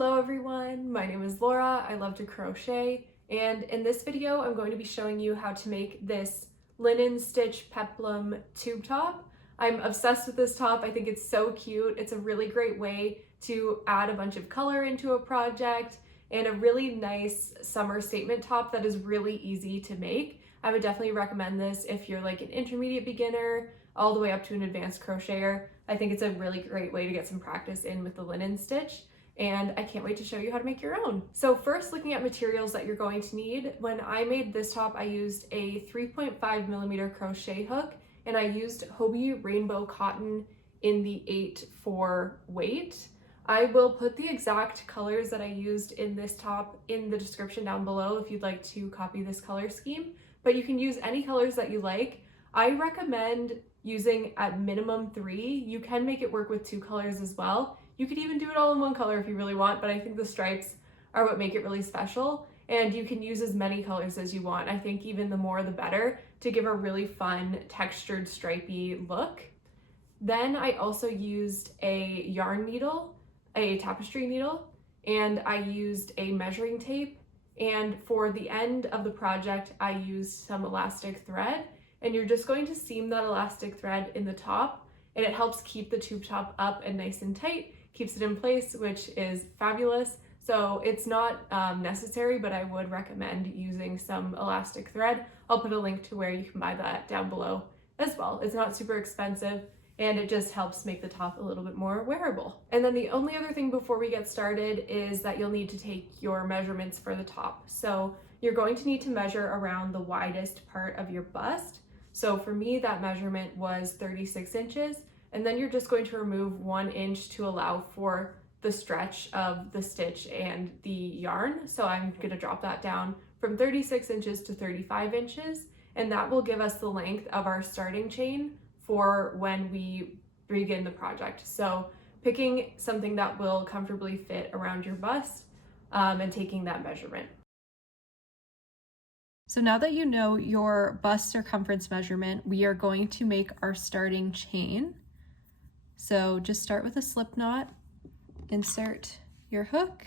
Hello everyone, my name is Laura, I love to crochet, and in this video I'm going to be showing you how to make this linen stitch peplum tube top. I'm obsessed with this top. I think it's so cute. It's a really great way to add a bunch of color into a project and a really nice summer statement top that is really easy to make. I would definitely recommend this if you're like an intermediate beginner all the way up to an advanced crocheter. I think it's a really great way to get some practice in with the linen stitch, and I can't wait to show you how to make your own. So first, looking at materials that you're going to need. When I made this top, I used a 3.5mm crochet hook, and I used Hobbii Rainbow Cotton in the 8-4 weight. I will put the exact colors that I used in this top in the description down below if you'd like to copy this color scheme, but you can use any colors that you like. I recommend using at minimum 3. You can make it work with 2 colors as well. You could even do it all in 1 color if you really want, but I think the stripes are what make it really special, and you can use as many colors as you want. I think even the more the better to give a really fun textured stripy look. Then I also used a yarn needle, a tapestry needle, and I used a measuring tape, and for the end of the project I used some elastic thread, and you're just going to seam that elastic thread in the top, and it helps keep the tube top up and nice and tight, keeps it in place, which is fabulous. So it's not necessary, but I would recommend using some elastic thread. I'll put a link to where you can buy that down below as well. It's not super expensive, and it just helps make the top a little bit more wearable. And then the only other thing before we get started is that you'll need to take your measurements for the top. So you're going to need to measure around the widest part of your bust. So for me, that measurement was 36 inches. And then you're just going to remove 1 inch to allow for the stretch of the stitch and the yarn. So I'm going to drop that down from 36 inches to 35 inches. And that will give us the length of our starting chain for when we begin the project. So picking something that will comfortably fit around your bust and taking that measurement. So now that you know your bust circumference measurement, we are going to make our starting chain. So just start with a slip knot, insert your hook,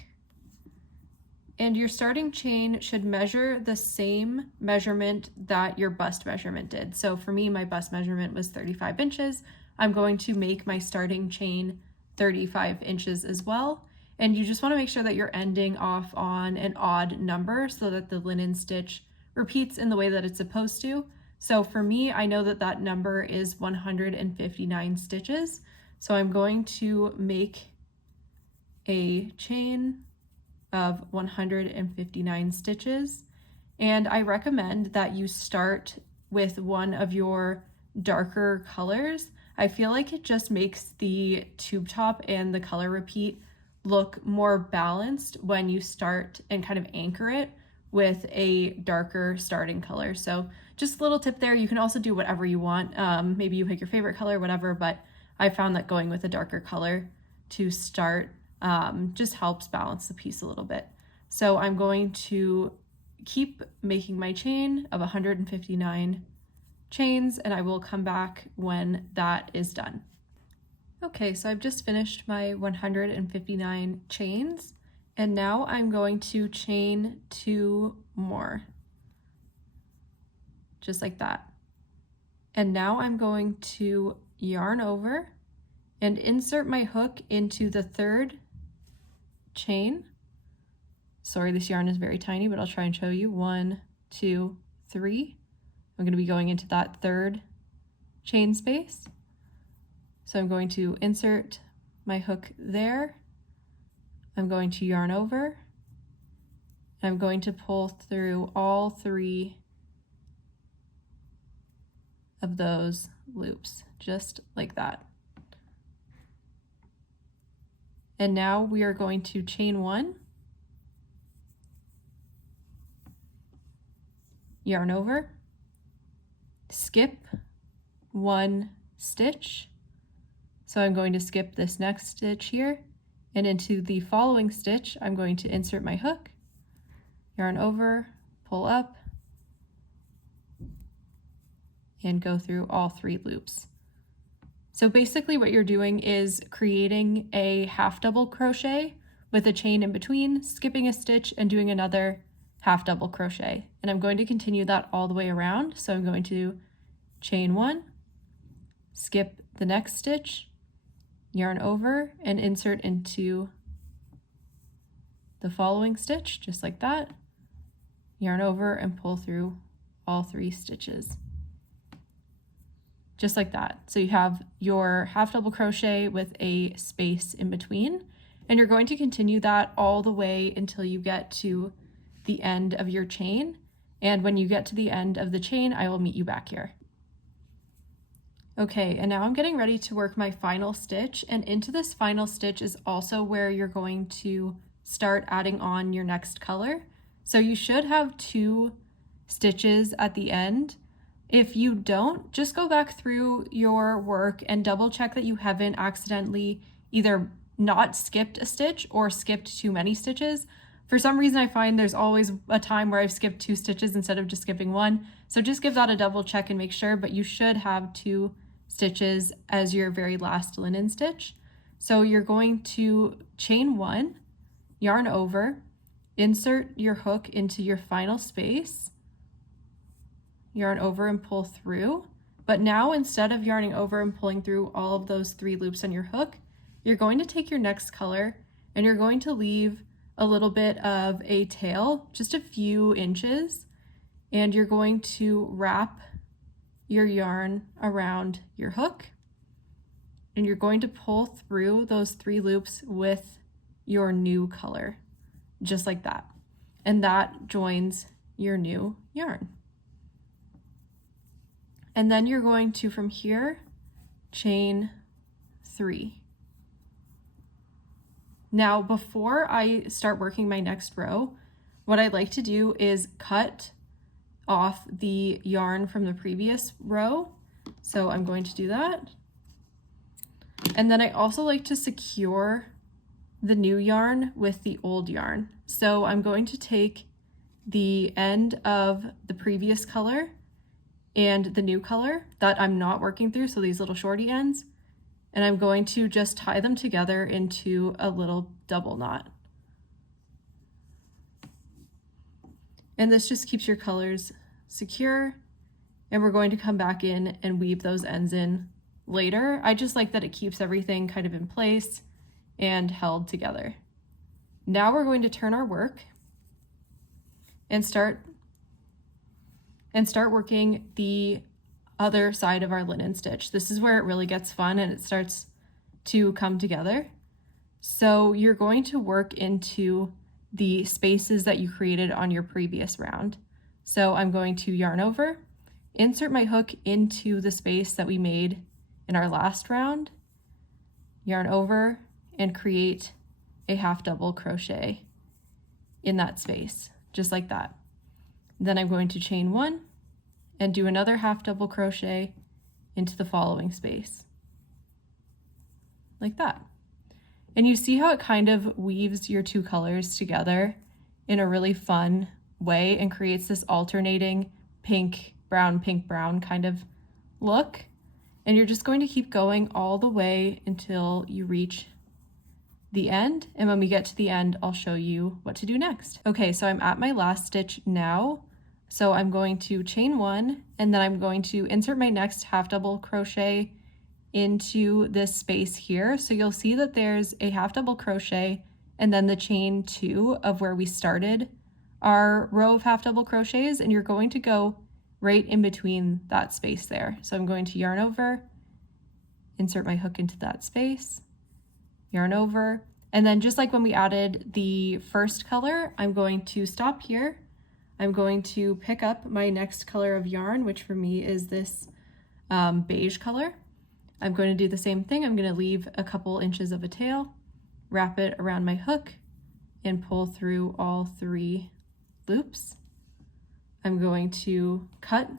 and your starting chain should measure the same measurement that your bust measurement did. So for me, my bust measurement was 35 inches. I'm going to make my starting chain 35 inches as well. And you just want to make sure that you're ending off on an odd number so that the linen stitch repeats in the way that it's supposed to. So for me, I know that that number is 159 stitches. So I'm going to make a chain of 159 stitches. And I recommend that you start with one of your darker colors. I feel like it just makes the tube top and the color repeat look more balanced when you start and kind of anchor it with a darker starting color. So just a little tip there. You can also do whatever you want. Maybe you pick your favorite color, whatever, but I found that going with a darker color to start just helps balance the piece a little bit. So I'm going to keep making my chain of 159 chains, and I will come back when that is done. Okay, so I've just finished my 159 chains. And now I'm going to chain 2 more, just like that. And now I'm going to yarn over and insert my hook into the 3rd chain. Sorry, this yarn is very tiny, but I'll try and show you. 1, 2, 3. I'm going to be going into that 3rd chain space. So I'm going to insert my hook there. I'm going to yarn over. I'm going to pull through all 3 of those loops, just like that. And now we are going to chain 1, yarn over, skip 1 stitch. So I'm going to skip this next stitch here. And into the following stitch, I'm going to insert my hook, yarn over, pull up, and go through all 3 loops. So basically what you're doing is creating a half double crochet with a chain in between, skipping a stitch and doing another half double crochet. And I'm going to continue that all the way around. So I'm going to chain 1, skip the next stitch, yarn over and insert into the following stitch, just like that, yarn over and pull through all 3 stitches. Just like that. So you have your half double crochet with a space in between, and you're going to continue that all the way until you get to the end of your chain. And when you get to the end of the chain, I will meet you back here. Okay, and now I'm getting ready to work my final stitch, and into this final stitch is also where you're going to start adding on your next color. So you should have 2 stitches at the end. If you don't, just go back through your work and double check that you haven't accidentally either not skipped a stitch or skipped too many stitches. For some reason, I find there's always a time where I've skipped 2 stitches instead of just skipping 1. So just give that a double check and make sure, but you should have 2 stitches as your very last linen stitch. So you're going to chain 1, yarn over, insert your hook into your final space, yarn over and pull through. But now instead of yarning over and pulling through all of those 3 loops on your hook, you're going to take your next color and you're going to leave a little bit of a tail, just a few inches, and you're going to wrap your yarn around your hook, and you're going to pull through those 3 loops with your new color, just like that. And that joins your new yarn. And then you're going to, from here, chain 3. Now, before I start working my next row, what I like to do is cut off the yarn from the previous row. So I'm going to do that. And then I also like to secure the new yarn with the old yarn. So I'm going to take the end of the previous color and the new color that I'm not working through, so these little shorty ends, and I'm going to just tie them together into a little double knot. And this just keeps your colors secure, and we're going to come back in and weave those ends in later. I just like that it keeps everything kind of in place and held together. Now we're going to turn our work and start working the other side of our linen stitch. This is where it really gets fun and it starts to come together. So you're going to work into the spaces that you created on your previous round. So I'm going to yarn over, insert my hook into the space that we made in our last round, yarn over, and create a half double crochet in that space, just like that. Then I'm going to chain 1 and do another half double crochet into the following space, like that. And you see how it kind of weaves your 2 colors together in a really fun way and creates this alternating pink, brown kind of look. And you're just going to keep going all the way until you reach the end. And when we get to the end, I'll show you what to do next. Okay, so I'm at my last stitch now. So I'm going to chain 1, and then I'm going to insert my next half double crochet into this space here. So you'll see that there's a half double crochet and then the chain 2 of where we started our row of half double crochets, and you're going to go right in between that space there. So I'm going to yarn over, insert my hook into that space, yarn over, and then just like when we added the first color, I'm going to stop here. I'm going to pick up my next color of yarn, which for me is this beige color. I'm going to do the same thing. I'm going to leave a couple inches of a tail, wrap it around my hook, and pull through all 3 loops. I'm going to cut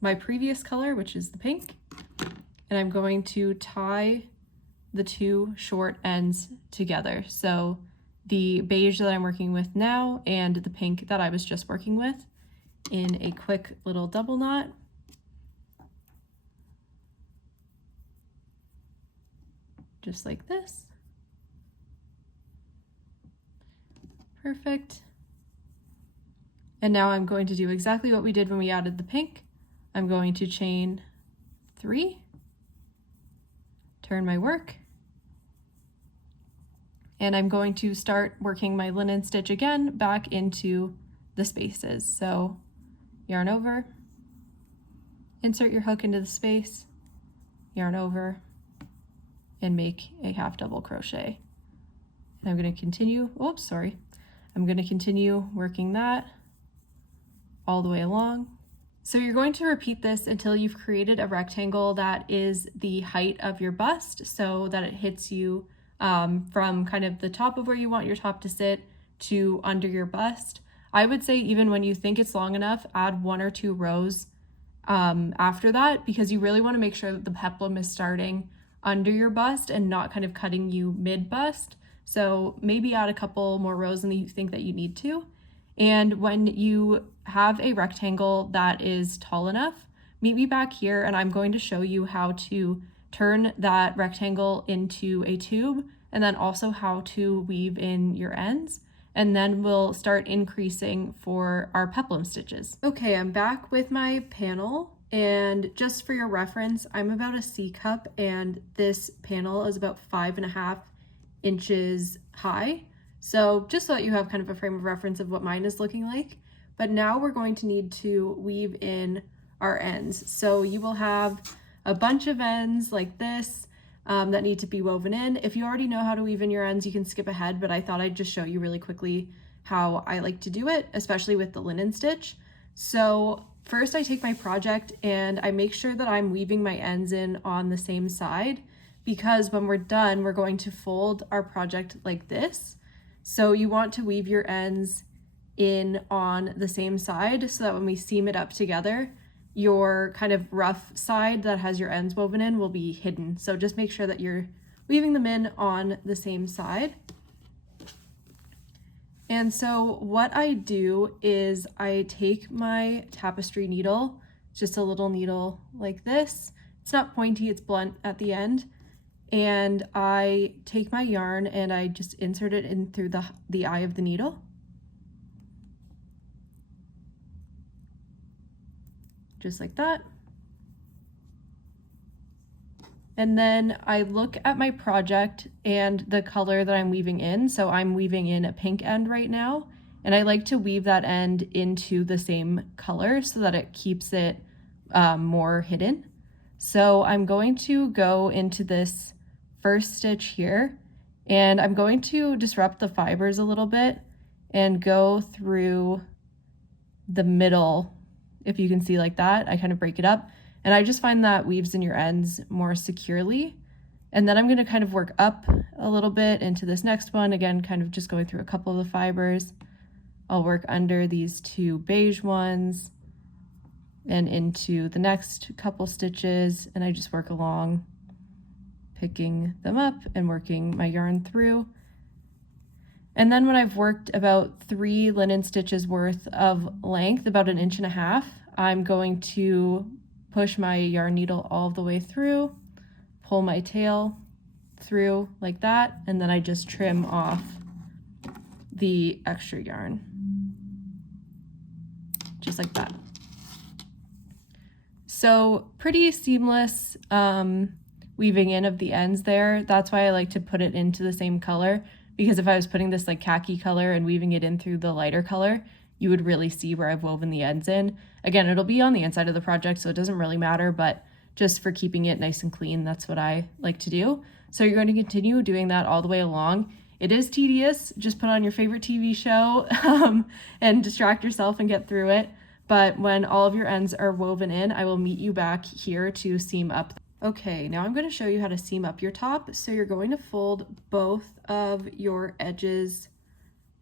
my previous color, which is the pink, and I'm going to tie the 2 short ends together. So the beige that I'm working with now and the pink that I was just working with in a quick little double knot. Just like this. Perfect. And now I'm going to do exactly what we did when we added the pink. I'm going to chain 3, turn my work, and I'm going to start working my linen stitch again back into the spaces. So yarn over, insert your hook into the space, yarn over, and make a half double crochet. And I'm going to continue, I'm going to continue working that all the way along. So you're going to repeat this until you've created a rectangle that is the height of your bust, so that it hits you from kind of the top of where you want your top to sit to under your bust. I would say even when you think it's long enough, add 1 or 2 rows after that, because you really want to make sure that the peplum is starting under your bust and not kind of cutting you mid bust. So maybe add a couple more rows than you think that you need to. And when you have a rectangle that is tall enough, meet me back here and I'm going to show you how to turn that rectangle into a tube, and then also how to weave in your ends. And then we'll start increasing for our peplum stitches. Okay, I'm back with my panel, and just for your reference, I'm about a C cup and this panel is about 5.5 inches high. So just so that you have kind of a frame of reference of what mine is looking like. But now we're going to need to weave in our ends. So you will have a bunch of ends like this that need to be woven in. If you already know how to weave in your ends, you can skip ahead, but I thought I'd just show you really quickly how I like to do it, especially with the linen stitch. So first I take my project and I make sure that I'm weaving my ends in on the same side, because when we're done, we're going to fold our project like this. So you want to weave your ends in on the same side so that when we seam it up together, your kind of rough side that has your ends woven in will be hidden. So just make sure that you're weaving them in on the same side. And so what I do is I take my tapestry needle, just a little needle like this. It's not pointy, it's blunt at the end. And I take my yarn and I just insert it in through the eye of the needle. Just like that. And then I look at my project and the color that I'm weaving in. So I'm weaving in a pink end right now, and I like to weave that end into the same color so that it keeps it more hidden. So I'm going to go into this first stitch here, and I'm going to disrupt the fibers a little bit and go through the middle. If you can see like that, I kind of break it up, and I just find that weaves in your ends more securely. And then I'm going to kind of work up a little bit into this next one, again kind of just going through a couple of the fibers. I'll work under these 2 beige ones and into the next couple stitches, and I just work along, picking them up and working my yarn through. And then when I've worked about 3 linen stitches worth of length, about 1.5 inches, I'm going to push my yarn needle all the way through, pull my tail through like that, and then I just trim off the extra yarn, just like that. So pretty seamless weaving in of the ends there. That's why I like to put it into the same color, because if I was putting this like khaki color and weaving it in through the lighter color, you would really see where I've woven the ends in. Again, it'll be on the inside of the project, so it doesn't really matter, but just for keeping it nice and clean, that's what I like to do. So you're going to continue doing that all the way along. It is tedious. Just put on your favorite TV show and distract yourself and get through it. But when all of your ends are woven in, I will meet you back here to seam up. Okay, now I'm going to show you how to seam up your top. So you're going to fold both of your edges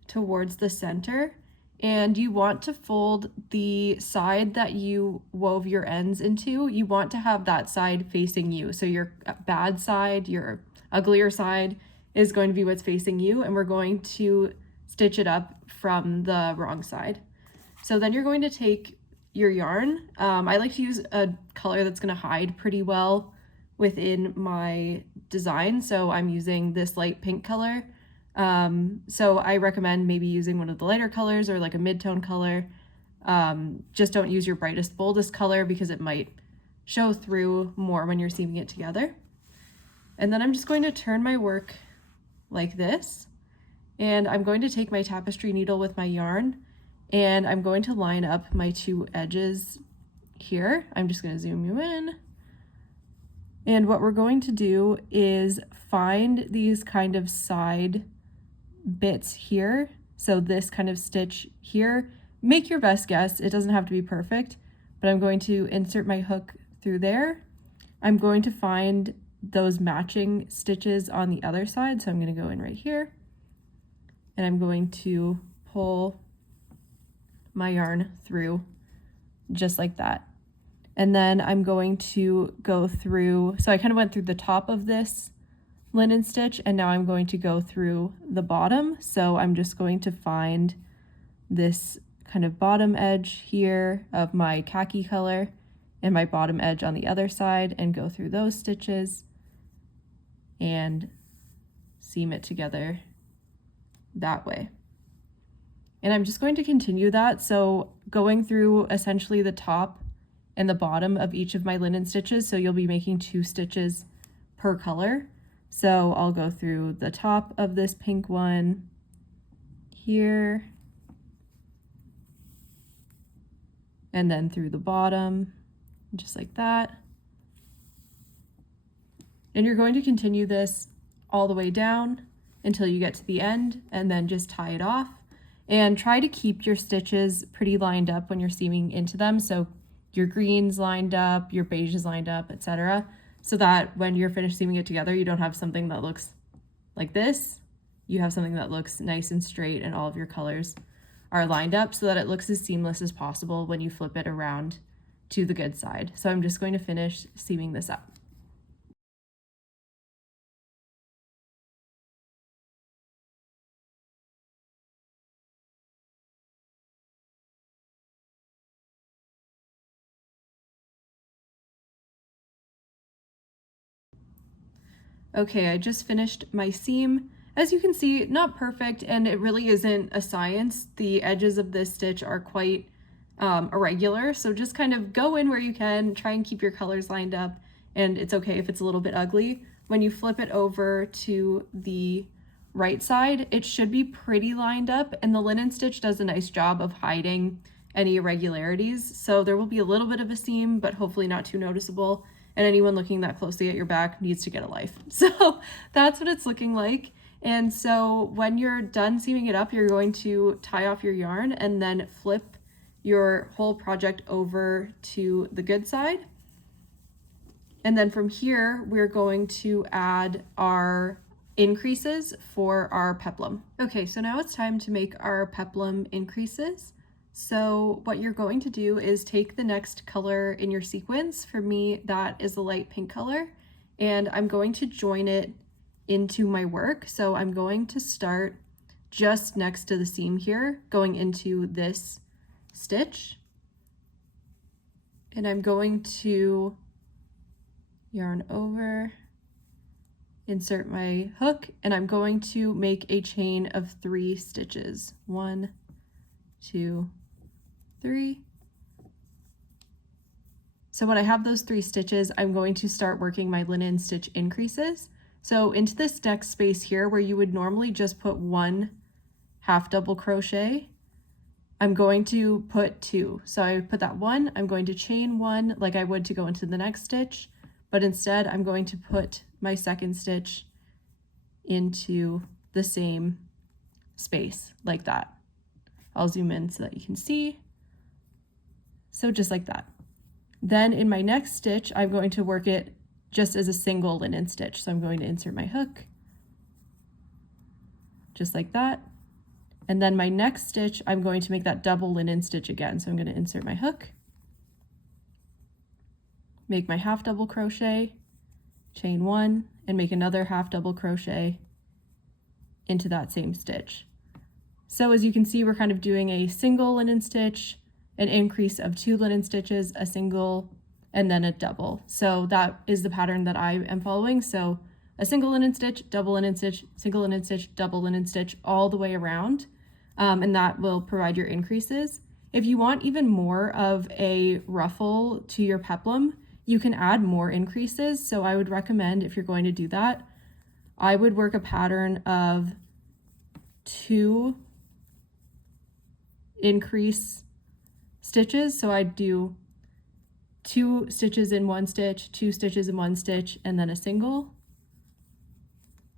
towards the center, and you want to fold the side that you wove your ends into. You want to have that side facing you. So your bad side, your uglier side, is going to be what's facing you, and we're going to stitch it up from the wrong side. So then you're going to take your yarn. I like to use a color that's going to hide pretty well within my design. So I'm using this light pink color So I recommend maybe using one of the lighter colors or like a mid-tone color. Just don't use your brightest, boldest color because it might show through more when you're seaming it together. And then I'm just going to turn my work like this, and I'm going to take my tapestry needle with my yarn, and I'm going to line up my two edges here. I'm just going to zoom you in. And what we're going to do is find these kind of side bits here. So this kind of stitch here, make your best guess. It doesn't have to be perfect, but I'm going to insert my hook through there. I'm going to find those matching stitches on the other side. So I'm going to go in right here, and I'm going to pull my yarn through just like that. And then I'm going to go through, so I kind of went through the top of this linen stitch, and now I'm going to go through the bottom. So I'm just going to find this kind of bottom edge here of my khaki color and my bottom edge on the other side, and go through those stitches and seam it together that way. And I'm just going to continue that. So going through essentially the top and the bottom of each of my linen stitches. So you'll be making 2 stitches per color. So I'll go through the top of this pink one here, and then through the bottom, just like that. And you're going to continue this all the way down until you get to the end, and then just tie it off. And try to keep your stitches pretty lined up when you're seaming into them. So your greens lined up, your beiges lined up, etc. So that when you're finished seaming it together, you don't have something that looks like this. You have something that looks nice and straight, and all of your colors are lined up so that it looks as seamless as possible when you flip it around to the good side. So I'm just going to finish seaming this up. Okay, I just finished my seam. As you can see, not perfect, and it really isn't a science. The edges of this stitch are quite irregular, so just kind of go in where you can, try and keep your colors lined up, and it's okay if it's a little bit ugly. When you flip it over to the right side, it should be pretty lined up, and the linen stitch does a nice job of hiding any irregularities. So there will be a little bit of a seam, but hopefully not too noticeable. And anyone looking that closely at your back needs to get a life. So that's what it's looking like. And so when you're done seaming it up, you're going to tie off your yarn and then flip your whole project over to the good side. And then from here, we're going to add our increases for our peplum. Okay, so now it's time to make our peplum increases. So what you're going to do is take the next color in your sequence. For me, that is a light pink color, and I'm going to join it into my work. So I'm going to start just next to the seam here, going into this stitch, and I'm going to yarn over, insert my hook, and I'm going to make a chain of 3 stitches. 1, 2, 3. So when I have those 3 stitches, I'm going to start working my linen stitch increases. So into this next space here, where you would normally just put 1 half double crochet, I'm going to put 2. So I put that 1, I'm going to chain 1 like I would to go into the next stitch, but instead I'm going to put my second stitch into the same space like that. I'll zoom in so that you can see. So just like that. Then in my next stitch, I'm going to work it just as a single linen stitch. So I'm going to insert my hook, just like that. And then my next stitch, I'm going to make that double linen stitch again. So I'm going to insert my hook, make my half double crochet, chain 1, and make another half double crochet into that same stitch. So as you can see, we're kind of doing a single linen stitch, an increase of 2 linen stitches, a single, and then a double. So that is the pattern that I am following. So a single linen stitch, double linen stitch, single linen stitch, double linen stitch all the way around, and that will provide your increases. If you want even more of a ruffle to your peplum, you can add more increases. So I would recommend, if you're going to do that, I would work a pattern of 2 increase stitches. So I'd do 2 stitches in 1 stitch, 2 stitches in 1 stitch, and then a single,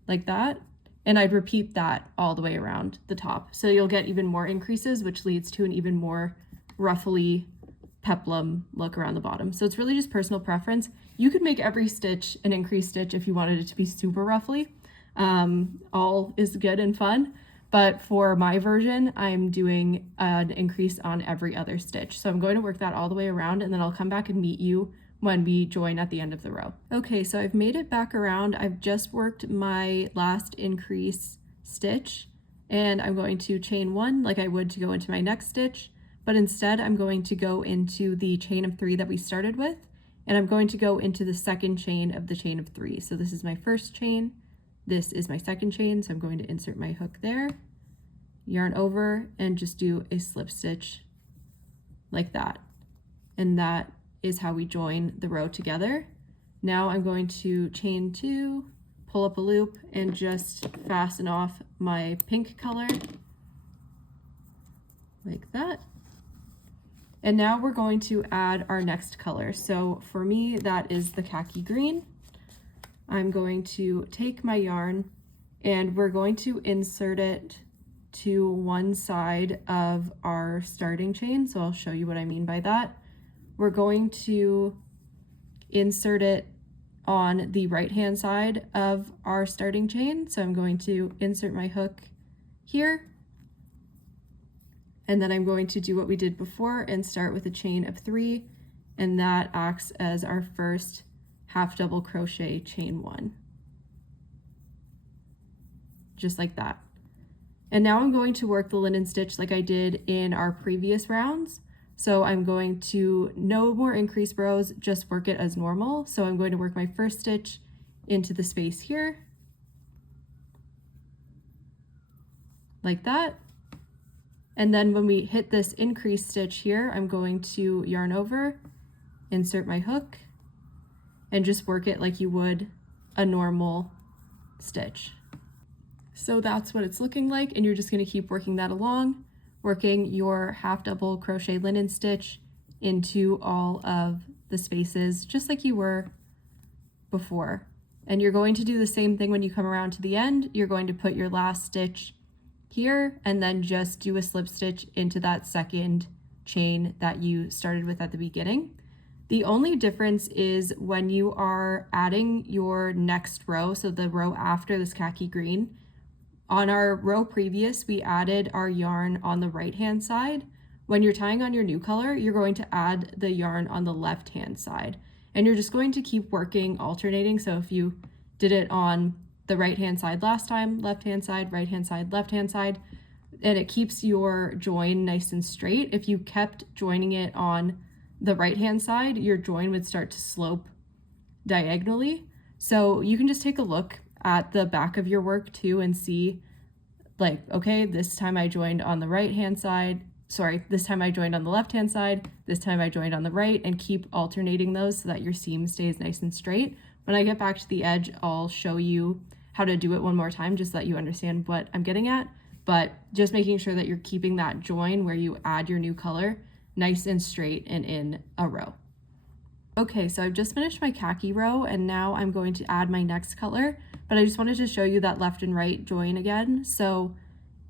like that. And I'd repeat that all the way around the top. So you'll get even more increases, which leads to an even more ruffly peplum look around the bottom. So it's really just personal preference. You could make every stitch an increase stitch if you wanted it to be super ruffly. All is good and fun. But for my version, I'm doing an increase on every other stitch. So I'm going to work that all the way around, and then I'll come back and meet you when we join at the end of the row. Okay, so I've made it back around. I've just worked my last increase stitch, and I'm going to chain 1 like I would to go into my next stitch, but instead I'm going to go into the chain of 3 that we started with, and I'm going to go into the second chain of the chain of 3. So this is my first chain, this is my second chain, so I'm going to insert my hook there, yarn over, and just do a slip stitch like that. And that is how we join the row together. Now I'm going to chain 2, pull up a loop, and just fasten off my pink color like that. And now we're going to add our next color. So for me, that is the khaki green. I'm going to take my yarn and we're going to insert it to one side of our starting chain. So I'll show you what I mean by that. We're going to insert it on the right hand side of our starting chain. So I'm going to insert my hook here, and then I'm going to do what we did before and start with a chain of 3, and that acts as our first half double crochet chain 1, just like that. And now I'm going to work the linen stitch like I did in our previous rounds. So I'm going to, no more increase rows, just work it as normal. So I'm going to work my first stitch into the space here, like that. And then when we hit this increase stitch here, I'm going to yarn over, insert my hook, and just work it like you would a normal stitch. So that's what it's looking like, and you're just going to keep working that along, working your half double crochet linen stitch into all of the spaces just like you were before. And you're going to do the same thing when you come around to the end. You're going to put your last stitch here and then just do a slip stitch into that second chain that you started with at the beginning. The only difference is when you are adding your next row, so the row after this khaki green. On our row previous, we added our yarn on the right hand side. When you're tying on your new color, you're going to add the yarn on the left hand side, and you're just going to keep working alternating. So if you did it on the right hand side last time, left hand side, right hand side, left hand side, and it keeps your join nice and straight. If you kept joining it on the right hand side, your join would start to slope diagonally. So you can just take a look at the back of your work too and see, like, okay, this time I joined on the right hand side, this time I joined on the left hand side, this time I joined on the right, and keep alternating those so that your seam stays nice and straight. When I get back to the edge, I'll show you how to do it one more time just so that you understand what I'm getting at, but just making sure that you're keeping that join where you add your new color nice and straight and in a row. Okay, so I've just finished my khaki row and now I'm going to add my next color, but I just wanted to show you that left and right join again. So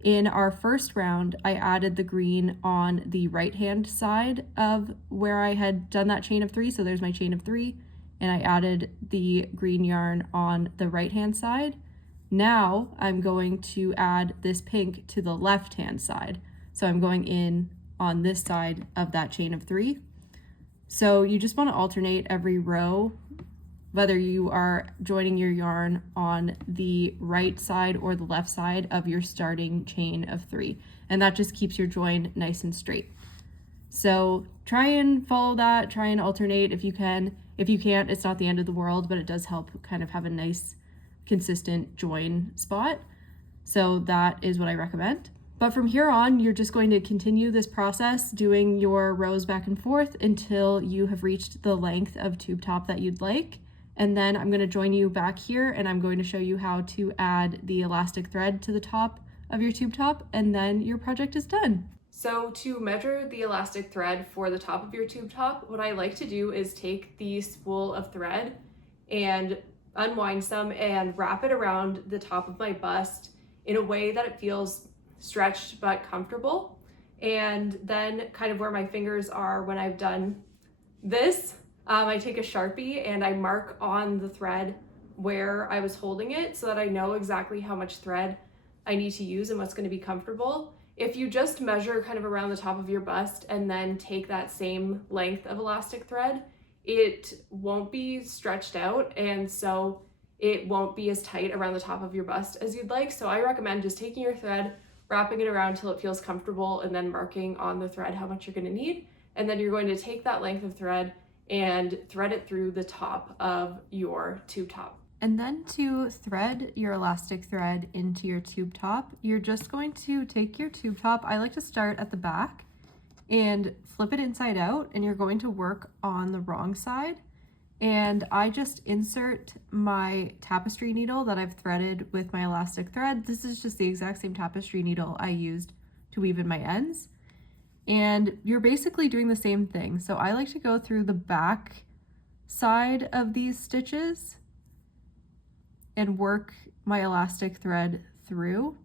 in our first round, I added the green on the right hand side of where I had done that chain of 3. So there's my chain of 3, and I added the green yarn on the right hand side. Now I'm going to add this pink to the left hand side. So I'm going in on this side of that chain of 3. So you just want to alternate every row, whether you are joining your yarn on the right side or the left side of your starting chain of 3. And that just keeps your join nice and straight. So try and follow that, try and alternate if you can. If you can't, it's not the end of the world, but it does help kind of have a nice consistent join spot. So that is what I recommend. But from here on, you're just going to continue this process doing your rows back and forth until you have reached the length of tube top that you'd like. And then I'm going to join you back here and I'm going to show you how to add the elastic thread to the top of your tube top, and then your project is done. So to measure the elastic thread for the top of your tube top, what I like to do is take the spool of thread and unwind some and wrap it around the top of my bust in a way that it feels stretched but comfortable. And then kind of where my fingers are when I've done this, I take a Sharpie and I mark on the thread where I was holding it so that I know exactly how much thread I need to use and what's going to be comfortable. If you just measure kind of around the top of your bust and then take that same length of elastic thread, it won't be stretched out, and so it won't be as tight around the top of your bust as you'd like. So I recommend just taking your thread, wrapping it around till it feels comfortable, and then marking on the thread how much you're going to need. And then you're going to take that length of thread and thread it through the top of your tube top. And then to thread your elastic thread into your tube top, you're just going to take your tube top. I like to start at the back and flip it inside out, and you're going to work on the wrong side. And I just insert my tapestry needle that I've threaded with my elastic thread. This is just the exact same tapestry needle I used to weave in my ends. And you're basically doing the same thing. So I like to go through the back side of these stitches and work my elastic thread through.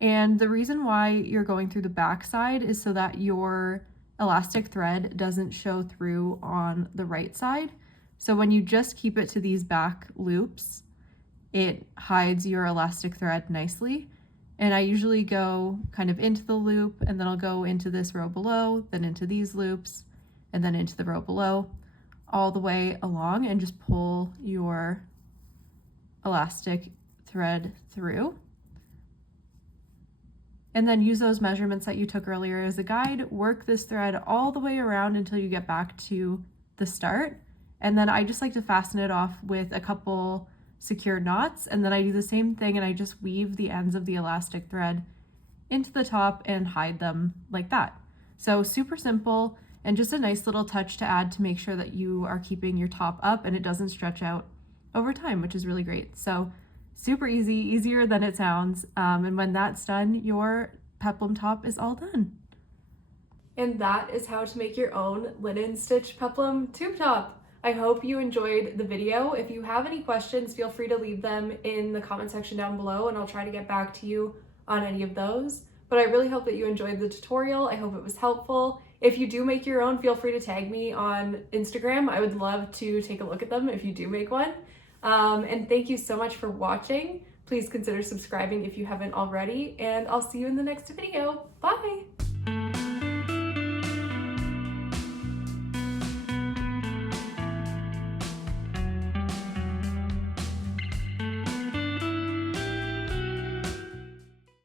And the reason why you're going through the back side is so that your elastic thread doesn't show through on the right side. So when you just keep it to these back loops, it hides your elastic thread nicely. And I usually go kind of into the loop, and then I'll go into this row below, then into these loops, and then into the row below, all the way along, and just pull your elastic thread through. And then use those measurements that you took earlier as a guide, work this thread all the way around until you get back to the start. And then I just like to fasten it off with a couple secure knots, and then I do the same thing and I just weave the ends of the elastic thread into the top and hide them like that. So super simple, and just a nice little touch to add to make sure that you are keeping your top up and it doesn't stretch out over time, which is really great. So super easy, easier than it sounds. And when that's done, your peplum top is all done. And that is how to make your own linen stitch peplum tube top. I hope you enjoyed the video. If you have any questions, feel free to leave them in the comment section down below and I'll try to get back to you on any of those. But I really hope that you enjoyed the tutorial. I hope it was helpful. If you do make your own, feel free to tag me on Instagram. I would love to take a look at them if you do make one. And thank you so much for watching. Please consider subscribing if you haven't already, and I'll see you in the next video. Bye!